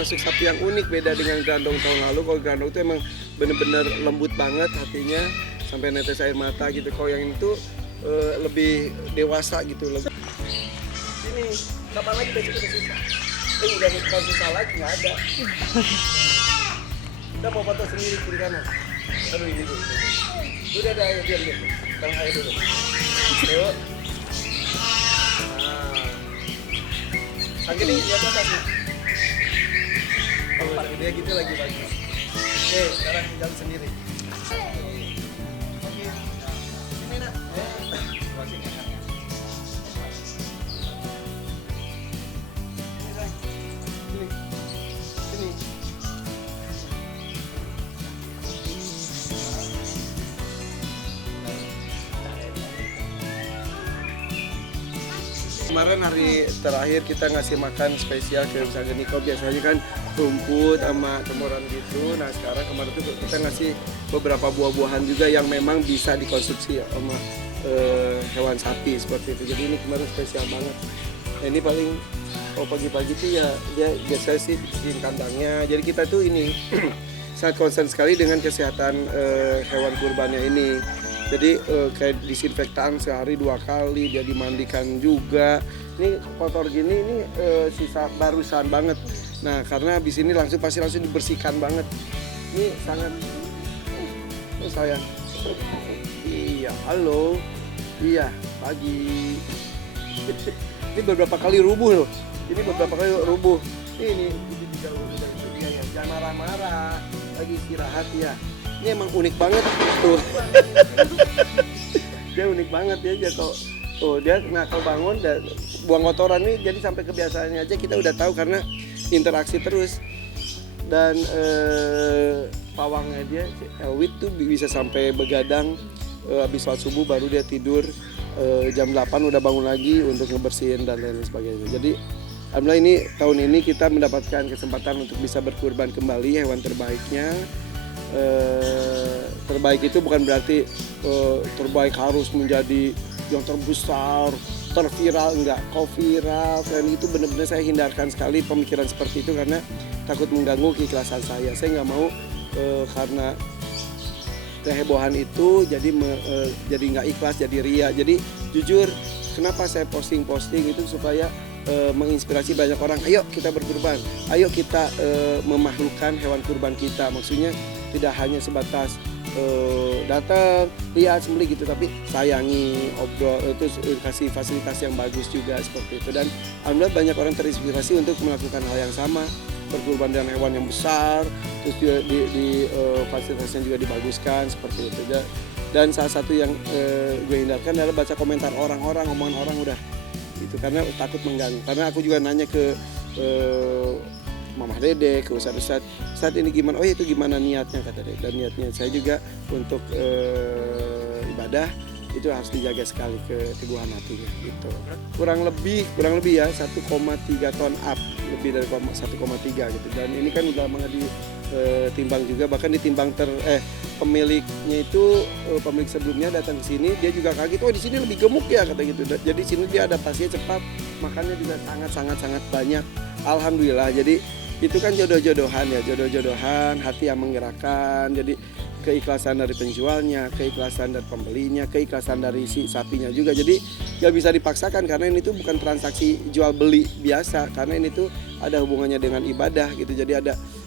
termasuk sapi yang unik, beda dengan Grandong tahun lalu. Kalau Grandong itu emang bener-bener lembut banget hatinya sampai netes air mata gitu. Kalau yang itu lebih dewasa gitu. Ini kapan lagi besok udah susah? Udah bukan susah lagi, nggak ada. Kita mau foto sendiri kiri kanan. Aduh ini tuh. Udah ada ayo diam. Bang ayo dulu. Yuk. Lagi nih, lihat atas nih. Oh, dia gitu lagi bagus. Oke, sekarang jalan sendiri. Oke. Sini nak. Sini. Kemarin hari terakhir kita ngasih makan spesial ke misalnya Niko, biasanya kan rumput sama temuran gitu. Nah sekarang kemarin tuh kita ngasih beberapa buah-buahan juga yang memang bisa dikonsumsi sama hewan sapi seperti itu. Jadi ini kemarin spesial banget. Nah, ini paling pagi-pagi tuh ya dia biasa sih di kandangnya. Jadi kita tuh ini sangat concern sekali dengan kesehatan hewan kurbannya ini. Jadi kayak disinfektan sehari 2 kali, dia dimandikan juga. Ini kotor gini, ini sisa barusan banget. Nah karena habis ini pasti langsung dibersihkan banget. Ini sangat, sayang. Iya, halo. Iya, pagi. Ini beberapa kali rubuh loh. Ini beberapa kali rubuh. Ini dia ya. Jangan marah-marah. Lagi istirahat ya. Ini emang unik banget tuh. Dia unik banget ya tuh dia kalau bangun dan buang kotoran nih, jadi sampai kebiasaannya aja kita udah tahu karena interaksi terus. Dan pawangnya dia Elwit tuh bisa sampai begadang habis sholat subuh baru dia tidur, jam 8 udah bangun lagi untuk ngebersihin dan lain sebagainya. Jadi alhamdulillah ini tahun ini kita mendapatkan kesempatan untuk bisa berkurban kembali hewan terbaiknya. Terbaik itu bukan berarti terbaik harus menjadi yang terbesar, terviral, enggak. Kalau viral, dan itu benar-benar saya hindarkan sekali pemikiran seperti itu karena takut mengganggu keikhlasan saya. Saya nggak mau karena kehebohan itu jadi nggak ikhlas, jadi ria. Jadi jujur, kenapa saya posting itu supaya menginspirasi banyak orang. Ayo kita berkurban, ayo kita memahlukkan hewan kurban kita. Maksudnya tidak hanya sebatas datang, lihat, sembelih gitu, tapi sayangi, obrol, itu kasih fasilitas yang bagus juga seperti itu. Dan alhamdulillah banyak orang terinspirasi untuk melakukan hal yang sama, berkurban dengan hewan yang besar, terus di fasilitasnya juga dibaguskan seperti itu. Dan salah satu yang gue hindarkan adalah baca komentar orang-orang, omongan orang udah gitu, karena takut mengganggu. Karena aku juga nanya ke Mama Dede, ke Ustadz saat ini gimana? Oh itu gimana niatnya, kata Dede. Dan niatnya saya juga untuk ibadah itu harus dijaga sekali keteguhan hatinya gitu. Kurang lebih ya 1,3 ton up, lebih dari 1,3 gitu. Dan ini kan udah ditimbang juga, bahkan ditimbang pemiliknya itu pemilik sebelumnya datang ke sini, dia juga kaget, oh di sini lebih gemuk ya kata gitu. Jadi sini dia adaptasinya cepat, makannya juga sangat banyak. Alhamdulillah. Jadi itu kan jodoh-jodohan, hati yang menggerakkan. Jadi keikhlasan dari penjualnya, keikhlasan dari pembelinya, keikhlasan dari si sapinya juga. Jadi nggak bisa dipaksakan karena ini tuh bukan transaksi jual beli biasa, karena ini tuh ada hubungannya dengan ibadah gitu. Jadi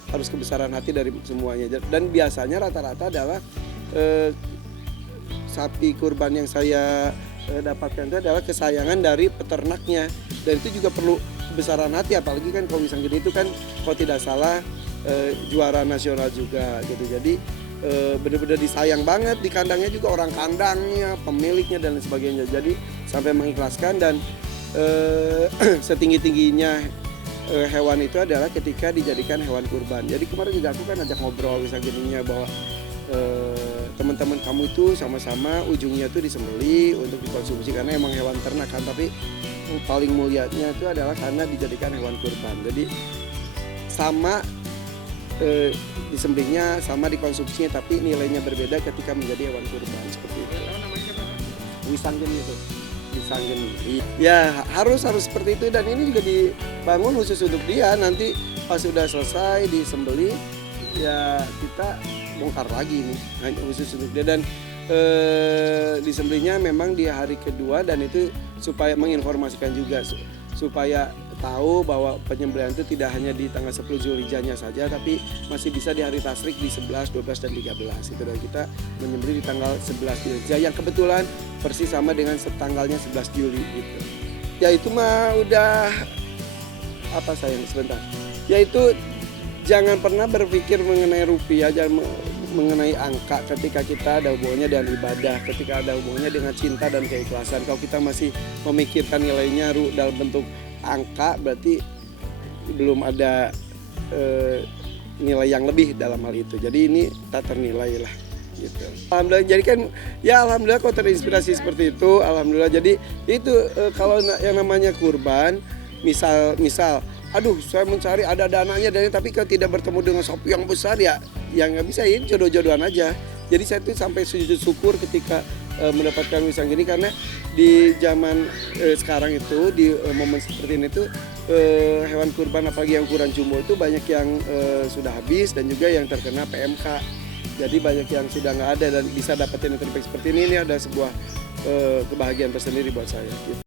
harus kebesaran hati dari semuanya. Dan biasanya rata-rata adalah sapi kurban yang saya dapatkan itu adalah kesayangan dari peternaknya, dan itu juga perlu kebesaran hati, apalagi kan kalau misalnya itu kan kalau tidak salah juara nasional juga gitu. Jadi benar-benar disayang banget, di kandangnya juga orang kandangnya, pemiliknya dan lain sebagainya. Jadi sampai mengikhlaskan. Dan setinggi-tingginya hewan itu adalah ketika dijadikan hewan kurban. Jadi kemarin juga aku kan ajak ngobrol misalnya bahwa teman-teman kamu itu sama-sama ujungnya tuh disembelih untuk dikonsumsi karena emang hewan ternak kan, tapi paling mulianya itu adalah karena dijadikan hewan kurban. Jadi sama disembelihnya, sama dikonsumsinya, tapi nilainya berbeda ketika menjadi hewan kurban seperti itu. Wisanggeni itu. Wisanggeni. Ya harus seperti itu, dan ini juga dibangun khusus untuk dia. Nanti pas sudah selesai disembeli ya kita bongkar lagi nih hanya khusus untuk dia. Dan disembelinya memang di hari kedua, dan itu supaya menginformasikan juga supaya tahu bahwa penyembelihan itu tidak hanya di tanggal 10 Zulhijjahnya saja, tapi masih bisa di hari tasyrik di 11, 12, dan 13 itu. Dan kita menyembelih di tanggal 11 Zulhijjah yang kebetulan persis sama dengan tanggalnya 11 Juli gitu. Ya itu mah udah apa sayang sebentar. Yaitu jangan pernah berpikir mengenai rupiah, jangan mengenai angka ketika kita ada hubungannya dengan ibadah, ketika ada hubungannya dengan cinta dan keikhlasan. Kalau kita masih memikirkan nilainya dalam bentuk angka, berarti belum ada nilai yang lebih dalam hal itu. Jadi ini tak ternilai lah gitu. Alhamdulillah, jadi kan ya alhamdulillah kok terinspirasi seperti itu. Alhamdulillah, jadi itu kalau yang namanya kurban, misal aduh saya mencari ada dananya, dan tapi kalau tidak bertemu dengan sapi yang besar ya yang nggak bisa, ini jodoh-jodohan aja. Jadi saya tuh sampai sujud syukur ketika mendapatkan wisang gini, karena di zaman sekarang itu di momen seperti ini tuh hewan kurban apalagi yang ukuran jumbo itu banyak yang sudah habis dan juga yang terkena PMK. Jadi banyak yang sudah nggak ada dan bisa dapetin yang terbaik seperti ini ada sebuah kebahagiaan tersendiri buat saya gitu.